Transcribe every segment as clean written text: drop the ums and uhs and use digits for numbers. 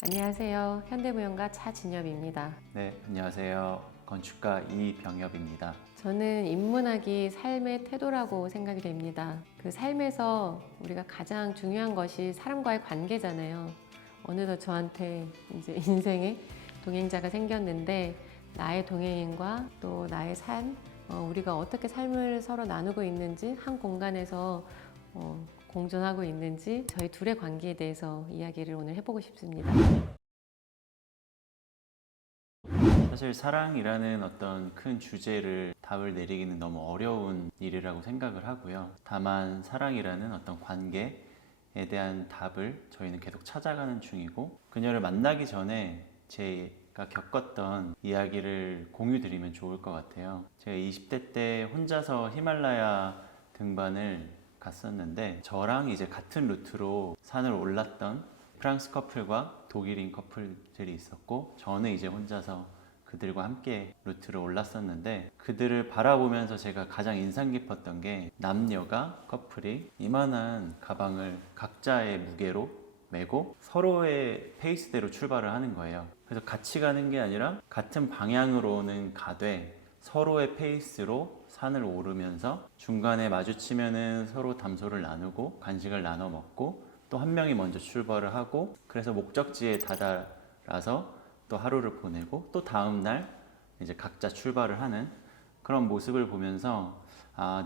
안녕하세요. 현대무용가 차진엽입니다. 네, 안녕하세요. 건축가 이병엽입니다. 저는 인문학이 삶의 태도라고 생각이 됩니다. 그 삶에서 우리가 가장 중요한 것이 사람과의 관계잖아요. 어느덧 저한테 이제 인생의 동행자가 생겼는데 나의 동행인과 또 나의 삶, 우리가 어떻게 삶을 서로 나누고 있는지 한 공간에서 공존하고 있는지 저희 둘의 관계에 대해서 이야기를 오늘 해보고 싶습니다. 사실 사랑이라는 어떤 큰 주제를 답을 내리기는 너무 어려운 일이라고 생각을 하고요. 다만 사랑이라는 어떤 관계에 대한 답을 저희는 계속 찾아가는 중이고, 그녀를 만나기 전에 제가 겪었던 이야기를 공유드리면 좋을 것 같아요. 제가 20대 때 혼자서 히말라야 등반을 갔었는데, 저랑 이제 같은 루트로 산을 올랐던 프랑스 커플과 독일인 커플들이 있었고, 저는 이제 혼자서 그들과 함께 루트를 올랐었는데, 그들을 바라보면서 제가 가장 인상 깊었던 게, 남녀가 커플이 이만한 가방을 각자의 무게로 메고 서로의 페이스대로 출발을 하는 거예요. 그래서 같이 가는 게 아니라 같은 방향으로는 가되 서로의 페이스로 산을 오르면서 중간에 마주치면은 서로 담소를 나누고 간식을 나눠 먹고, 또 한 명이 먼저 출발을 하고, 그래서 목적지에 다다라서 또 하루를 보내고, 또 다음 날 이제 각자 출발을 하는 그런 모습을 보면서,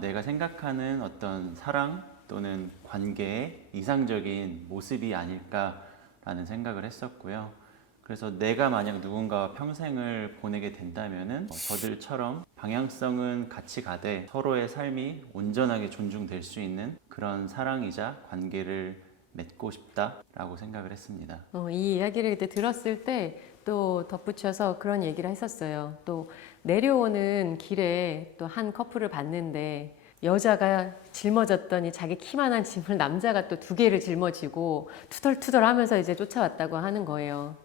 내가 생각하는 어떤 사랑 또는 관계의 이상적인 모습이 아닐까라는 생각을 했었고요. 그래서 내가 만약 누군가와 평생을 보내게 된다면은 저들처럼 방향성은 같이 가되 서로의 삶이 온전하게 존중될 수 있는 그런 사랑이자 관계를 맺고 싶다라고 생각을 했습니다. 이 이야기를 그때 들었을 때 또 덧붙여서 그런 얘기를 했었어요. 또 내려오는 길에 또 한 커플을 봤는데 여자가 жил머졌더니 자기 키만한 짐을 남자가 또 두 개를 짊어지고 투덜투덜 하면서 이제 쫓아왔다고 하는 거예요.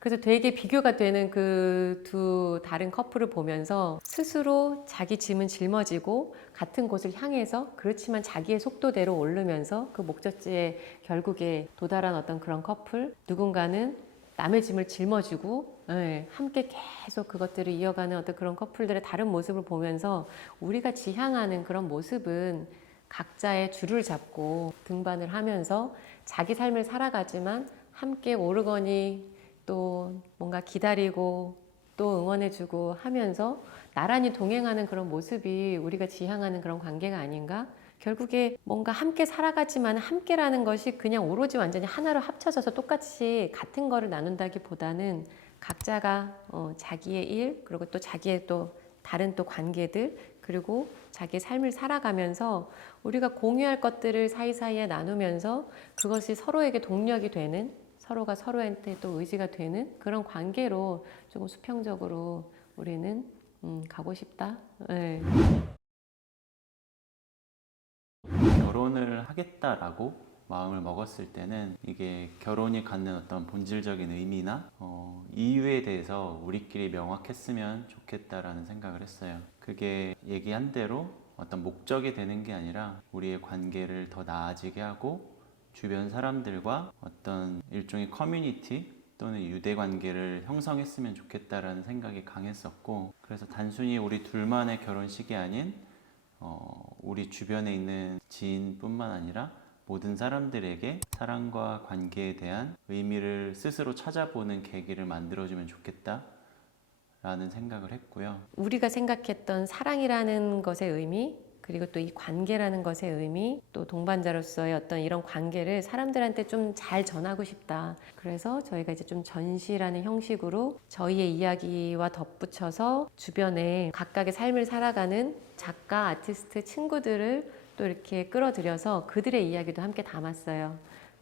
그래서 되게 비교가 되는 그 두 다른 커플을 보면서 스스로 자기 짐은 짊어지고 같은 곳을 향해서 그렇지만 자기의 속도대로 오르면서 그 목적지에 결국에 도달한 어떤 그런 커플, 누군가는 남의 짐을 짊어지고 함께 계속 그것들을 이어가는 어떤 그런 커플들의 다른 모습을 보면서 우리가 지향하는 그런 모습은 각자의 줄을 잡고 등반을 하면서 자기 삶을 살아가지만 함께 오르거니 또 뭔가 기다리고 또 응원해주고 하면서 나란히 동행하는 그런 모습이 우리가 지향하는 그런 관계가 아닌가? 결국에 뭔가 함께 살아가지만 함께라는 것이 그냥 오로지 완전히 하나로 합쳐져서 똑같이 같은 거를 나눈다기보다는 각자가 자기의 일, 그리고 또 자기의 또 다른 또 관계들, 그리고 자기의 삶을 살아가면서 우리가 공유할 것들을 사이사이에 나누면서 그것이 서로에게 동력이 되는, 서로가 서로한테 또 의지가 되는 그런 관계로 조금 수평적으로 우리는 가고 싶다. 네. 결혼을 하겠다라고 마음을 먹었을 때는 이게 결혼이 갖는 어떤 본질적인 의미나 이유에 대해서 우리끼리 명확했으면 좋겠다라는 생각을 했어요. 그게 얘기한 대로 어떤 목적이 되는 게 아니라 우리의 관계를 더 나아지게 하고 주변 사람들과 어떤 일종의 커뮤니티 또는 유대 관계를 형성했으면 좋겠다라는 생각이 강했었고, 그래서 단순히 우리 둘만의 결혼식이 아닌 우리 주변에 있는 지인뿐만 아니라 모든 사람들에게 사랑과 관계에 대한 의미를 스스로 찾아보는 계기를 만들어주면 좋겠다라는 생각을 했고요. 우리가 생각했던 사랑이라는 것의 의미, 그리고 또 이 관계라는 것의 의미, 또 동반자로서의 어떤 이런 관계를 사람들한테 좀 잘 전하고 싶다. 그래서 저희가 이제 좀 전시라는 형식으로 저희의 이야기와 덧붙여서 주변에 각각의 삶을 살아가는 작가, 아티스트, 친구들을 또 이렇게 끌어들여서 그들의 이야기도 함께 담았어요.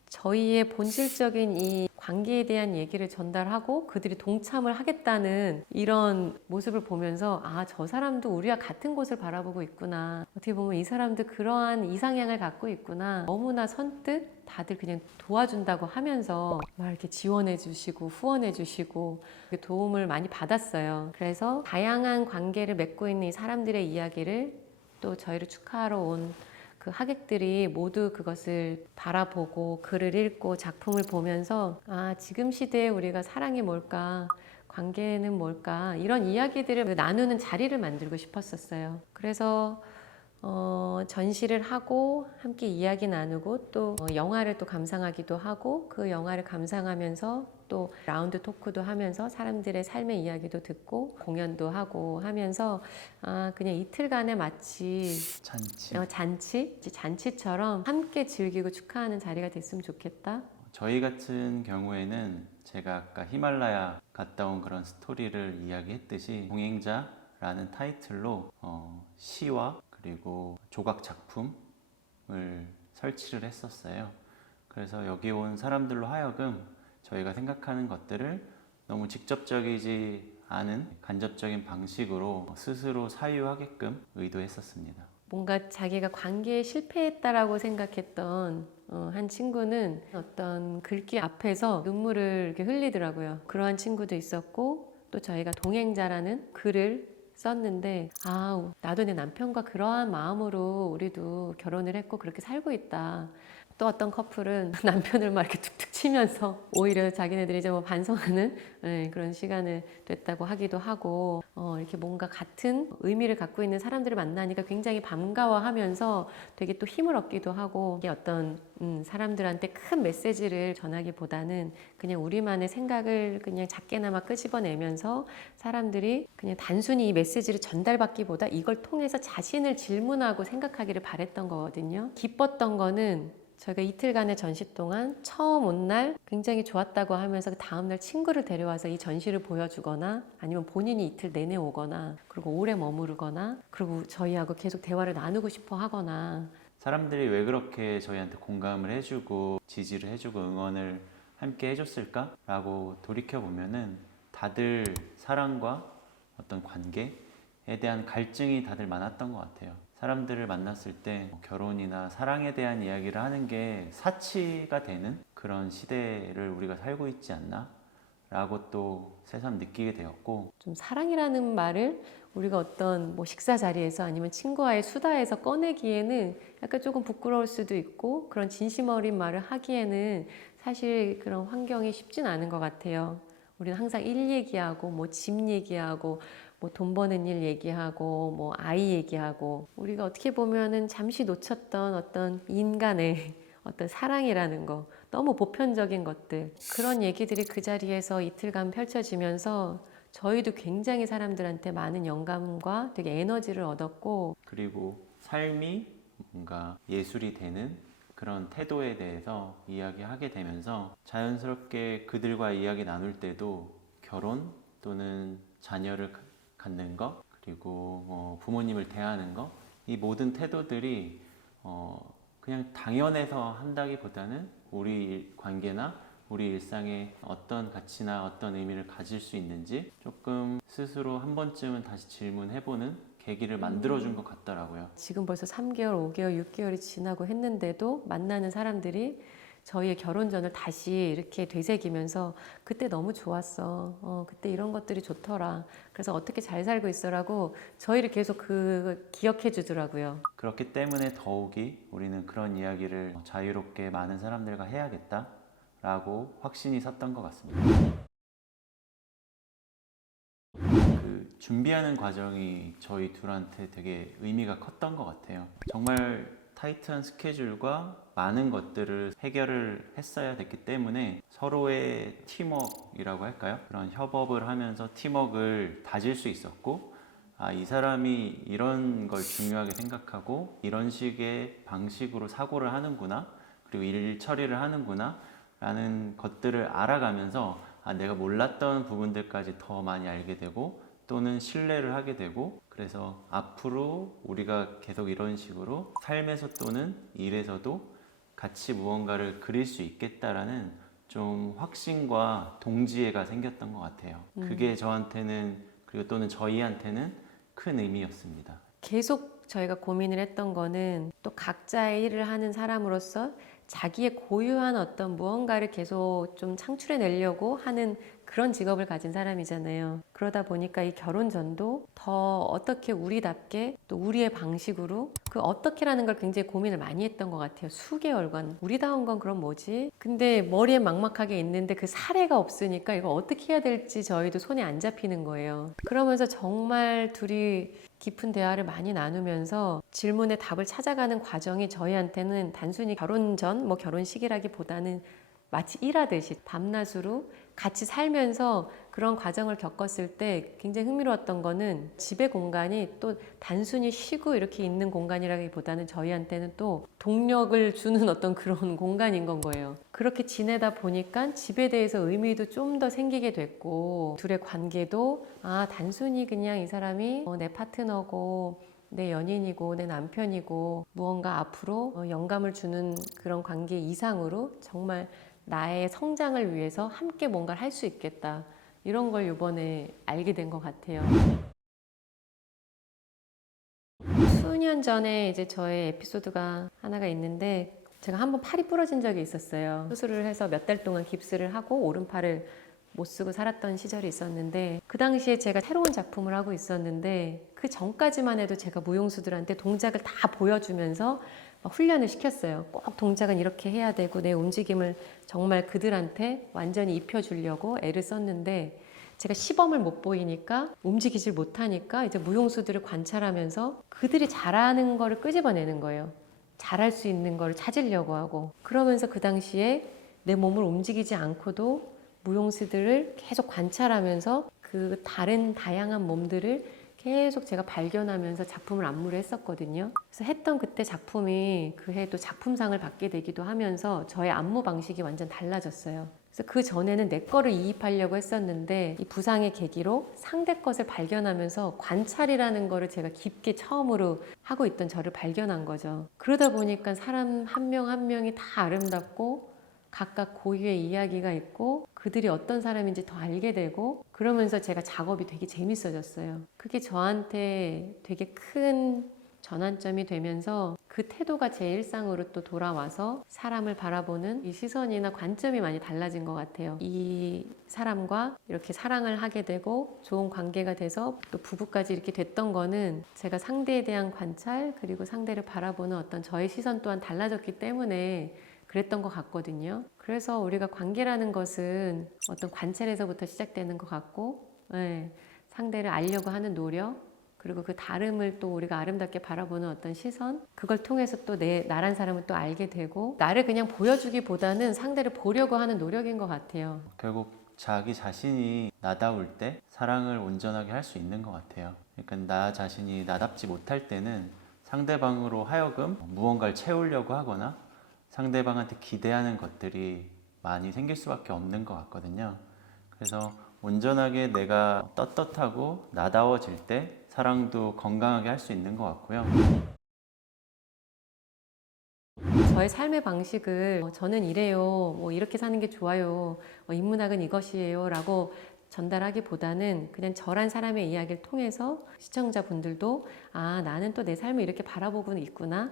저희의 본질적인 이 관계에 대한 얘기를 전달하고 그들이 동참을 하겠다는 이런 모습을 보면서 저 사람도 우리와 같은 곳을 바라보고 있구나. 어떻게 보면 이 사람도 그러한 이상향을 갖고 있구나. 너무나 선뜻 다들 그냥 도와준다고 하면서 막 이렇게 지원해 주시고 후원해 주시고 도움을 많이 받았어요. 그래서 다양한 관계를 맺고 있는 이 사람들의 이야기를 또 저희를 축하하러 온 그 하객들이 모두 그것을 바라보고 글을 읽고 작품을 보면서 아, 지금 시대에 우리가 사랑이 뭘까? 관계는 뭘까? 이런 이야기들을 나누는 자리를 만들고 싶었었어요. 그래서 전시를 하고 함께 이야기 나누고 또 영화를 또 감상하기도 하고 그 영화를 감상하면서 또 라운드 토크도 하면서 사람들의 삶의 이야기도 듣고 공연도 하고 하면서 아, 그냥 이틀간의 마치 잔치처럼 함께 즐기고 축하하는 자리가 됐으면 좋겠다. 저희 같은 경우에는 제가 아까 히말라야 갔다 온 그런 스토리를 이야기했듯이 동행자라는 타이틀로 시와 그리고 조각 작품을 설치를 했었어요. 그래서 여기 온 사람들로 하여금 저희가 생각하는 것들을 너무 직접적이지 않은 간접적인 방식으로 스스로 사유하게끔 의도했었습니다. 뭔가 자기가 관계에 실패했다라고 생각했던 한 친구는 어떤 글귀 앞에서 눈물을 이렇게 흘리더라고요. 그러한 친구도 있었고 또 저희가 동행자라는 글을 썼는데 아, 나도 내 남편과 그러한 마음으로 우리도 결혼을 했고 그렇게 살고 있다. 또 어떤 커플은 남편을 막 이렇게 툭툭 치면서 오히려 자기네들이 이제 뭐 반성하는 그런 시간을 됐다고 하기도 하고 이렇게 뭔가 같은 의미를 갖고 있는 사람들을 만나니까 굉장히 반가워하면서 되게 또 힘을 얻기도 하고 이게 어떤 사람들한테 큰 메시지를 전하기보다는 그냥 우리만의 생각을 그냥 작게나마 끄집어내면서 사람들이 그냥 단순히 이 메시지를 전달받기보다 이걸 통해서 자신을 질문하고 생각하기를 바랬던 거거든요. 기뻤던 거는 저희가 이틀간의 전시 동안 처음 온 날 굉장히 좋았다고 하면서 그 다음날 친구를 데려와서 이 전시를 보여주거나 아니면 본인이 이틀 내내 오거나 그리고 오래 머무르거나 그리고 저희하고 계속 대화를 나누고 싶어 하거나 사람들이 왜 그렇게 저희한테 공감을 해주고 지지를 해주고 응원을 함께 해줬을까? 라고 돌이켜보면은 다들 사랑과 어떤 관계에 대한 갈증이 다들 많았던 것 같아요. 사람들을 만났을 때 결혼이나 사랑에 대한 이야기를 하는 게 사치가 되는 그런 시대를 우리가 살고 있지 않나? 라고 또 새삼 느끼게 되었고 좀 사랑이라는 말을 우리가 어떤 뭐 식사 자리에서 아니면 친구와의 수다에서 꺼내기에는 약간 조금 부끄러울 수도 있고 그런 진심 어린 말을 하기에는 사실 그런 환경이 쉽진 않은 것 같아요. 우리는 항상 일 얘기하고 뭐 집 얘기하고 뭐 돈 버는 일 얘기하고 뭐 아이 얘기하고 우리가 어떻게 보면은 잠시 놓쳤던 어떤 인간의 어떤 사랑이라는 거 너무 보편적인 것들 그런 얘기들이 그 자리에서 이틀간 펼쳐지면서 저희도 굉장히 사람들한테 많은 영감과 되게 에너지를 얻었고 그리고 삶이 뭔가 예술이 되는 그런 태도에 대해서 이야기하게 되면서 자연스럽게 그들과 이야기 나눌 때도 결혼 또는 자녀를 갖는 것 그리고 부모님을 대하는 것 이 모든 태도들이 그냥 당연해서 한다기보다는 우리 관계나 우리 일상에 어떤 가치나 어떤 의미를 가질 수 있는지 조금 스스로 한 번쯤은 다시 질문해보는 계기를 만들어준 것 같더라고요. 지금 벌써 3개월, 5개월, 6개월이 지나고 했는데도 만나는 사람들이 저희의 결혼전을 다시 이렇게 되새기면서 그때 너무 좋았어. 그때 이런 것들이 좋더라. 그래서 어떻게 잘 살고 있어라고 저희를 계속 기억해 주더라고요. 그렇기 때문에 더욱이 우리는 그런 이야기를 자유롭게 많은 사람들과 해야겠다라고 확신이 섰던 것 같습니다. 그 준비하는 과정이 저희 둘한테 되게 의미가 컸던 것 같아요. 정말 타이트한 스케줄과 많은 것들을 해결을 했어야 됐기 때문에 서로의 팀워크이라고 할까요? 그런 협업을 하면서 팀워크를 다질 수 있었고 이 사람이 이런 걸 중요하게 생각하고 이런 식의 방식으로 사고를 하는구나 그리고 일 처리를 하는구나 라는 것들을 알아가면서 내가 몰랐던 부분들까지 더 많이 알게 되고 또는 신뢰를 하게 되고 그래서 앞으로 우리가 계속 이런 식으로 삶에서 또는 일에서도 같이 무언가를 그릴 수 있겠다라는 좀 확신과 동지애가 생겼던 것 같아요. 그게 저한테는 그리고 또는 저희한테는 큰 의미였습니다. 계속 저희가 고민을 했던 거는 또 각자의 일을 하는 사람으로서 자기의 고유한 어떤 무언가를 계속 좀 창출해 내려고 하는 그런 직업을 가진 사람이잖아요. 그러다 보니까 이 결혼 전도 더 어떻게 우리답게 또 우리의 방식으로 그 어떻게라는 걸 굉장히 고민을 많이 했던 것 같아요. 수개월간. 우리다운 건 그럼 뭐지? 근데 머리에 막막하게 있는데 그 사례가 없으니까 이거 어떻게 해야 될지 저희도 손에 안 잡히는 거예요. 그러면서 정말 둘이 깊은 대화를 많이 나누면서 질문에 답을 찾아가는 과정이 저희한테는 단순히 결혼 전, 뭐 결혼식이라기보다는 마치 일하듯이 밤낮으로 같이 살면서 그런 과정을 겪었을 때 굉장히 흥미로웠던 거는 집의 공간이 또 단순히 쉬고 이렇게 있는 공간이라기보다는 저희한테는 또 동력을 주는 어떤 그런 공간인 건 거예요. 그렇게 지내다 보니까 집에 대해서 의미도 좀 더 생기게 됐고 둘의 관계도 단순히 그냥 이 사람이 내 파트너고 내 연인이고 내 남편이고 무언가 앞으로 영감을 주는 그런 관계 이상으로 정말 나의 성장을 위해서 함께 뭔가를 할 수 있겠다. 이런 걸 이번에 알게 된 것 같아요. 수년 전에 이제 저의 에피소드가 하나가 있는데 제가 한번 팔이 부러진 적이 있었어요. 수술을 해서 몇 달 동안 깁스를 하고 오른팔을 못 쓰고 살았던 시절이 있었는데 그 당시에 제가 새로운 작품을 하고 있었는데 그 전까지만 해도 제가 무용수들한테 동작을 다 보여주면서 훈련을 시켰어요. 꼭 동작은 이렇게 해야 되고 내 움직임을 정말 그들한테 완전히 입혀주려고 애를 썼는데 제가 시범을 못 보이니까 움직이질 못하니까 이제 무용수들을 관찰하면서 그들이 잘하는 거를 끄집어내는 거예요. 잘할 수 있는 거를 찾으려고 하고 그러면서 그 당시에 내 몸을 움직이지 않고도 무용수들을 계속 관찰하면서 그 다른 다양한 몸들을 계속 제가 발견하면서 작품을 안무를 했었거든요. 그래서 했던 그때 작품이 그 해도 작품상을 받게 되기도 하면서 저의 안무 방식이 완전 달라졌어요. 그래서 그 전에는 내 거를 이입하려고 했었는데 이 부상의 계기로 상대 것을 발견하면서 관찰이라는 거를 제가 깊게 처음으로 하고 있던 저를 발견한 거죠. 그러다 보니까 사람 한 명 한 명이 다 아름답고 각각 고유의 이야기가 있고 그들이 어떤 사람인지 더 알게 되고 그러면서 제가 작업이 되게 재밌어졌어요. 그게 저한테 되게 큰 전환점이 되면서 그 태도가 제 일상으로 또 돌아와서 사람을 바라보는 이 시선이나 관점이 많이 달라진 것 같아요. 이 사람과 이렇게 사랑을 하게 되고 좋은 관계가 돼서 또 부부까지 이렇게 됐던 거는 제가 상대에 대한 관찰 그리고 상대를 바라보는 어떤 저의 시선 또한 달라졌기 때문에 그랬던 것 같거든요. 그래서 우리가 관계라는 것은 어떤 관찰에서부터 시작되는 것 같고 상대를 알려고 하는 노력 그리고 그 다름을 또 우리가 아름답게 바라보는 어떤 시선 그걸 통해서 또 나란 사람을 또 알게 되고 나를 그냥 보여주기보다는 상대를 보려고 하는 노력인 것 같아요. 결국 자기 자신이 나다울 때 사랑을 온전하게 할 수 있는 것 같아요. 그러니까 나 자신이 나답지 못할 때는 상대방으로 하여금 무언가를 채우려고 하거나 상대방한테 기대하는 것들이 많이 생길 수밖에 없는 것 같거든요. 그래서 온전하게 내가 떳떳하고 나다워질 때 사랑도 건강하게 할 수 있는 것 같고요. 저의 삶의 방식을 저는 이래요, 뭐 이렇게 사는 게 좋아요, 인문학은 이것이에요 라고 전달하기보다는 그냥 저란 사람의 이야기를 통해서 시청자분들도 나는 또 내 삶을 이렇게 바라보고는 있구나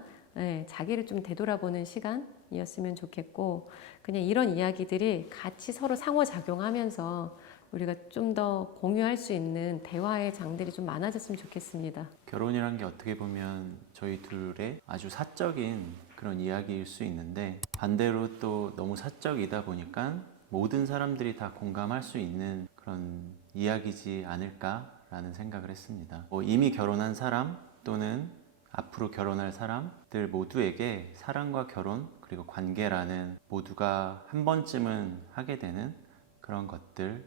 자기를 좀 되돌아보는 시간이었으면 좋겠고 그냥 이런 이야기들이 같이 서로 상호작용하면서 우리가 좀 더 공유할 수 있는 대화의 장들이 좀 많아졌으면 좋겠습니다. 결혼이란 게 어떻게 보면 저희 둘의 아주 사적인 그런 이야기일 수 있는데 반대로 또 너무 사적이다 보니까 모든 사람들이 다 공감할 수 있는 그런 이야기지 않을까라는 생각을 했습니다. 이미 결혼한 사람 또는 앞으로 결혼할 사람들 모두에게 사랑과 결혼 그리고 관계라는 모두가 한 번쯤은 하게 되는 그런 것들에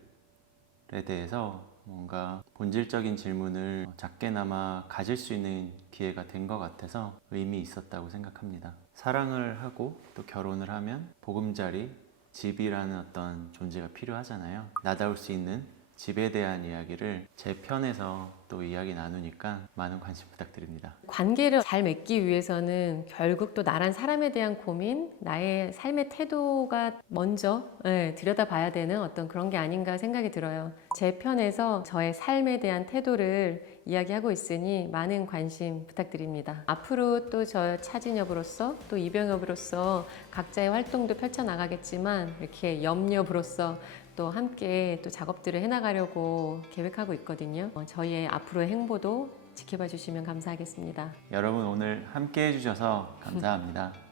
대해서 뭔가 본질적인 질문을 작게나마 가질 수 있는 기회가 된 것 같아서 의미 있었다고 생각합니다. 사랑을 하고 또 결혼을 하면 보금자리, 집이라는 어떤 존재가 필요하잖아요. 나다울 수 있는 집에 대한 이야기를 제 편에서 또 이야기 나누니까 많은 관심 부탁드립니다. 관계를 잘 맺기 위해서는 결국 또 나란 사람에 대한 고민, 나의 삶의 태도가 먼저 들여다봐야 되는 어떤 그런 게 아닌가 생각이 들어요. 제 편에서 저의 삶에 대한 태도를 이야기하고 있으니 많은 관심 부탁드립니다. 앞으로 또 저 차진여부로서 또 이병여부로서 각자의 활동도 펼쳐나가겠지만 이렇게 염여부로서 또 함께 또 작업들을 해나가려고 계획하고 있거든요. 저희의 앞으로의 행보도 지켜봐 주시면 감사하겠습니다. 여러분 오늘 함께 해주셔서 감사합니다.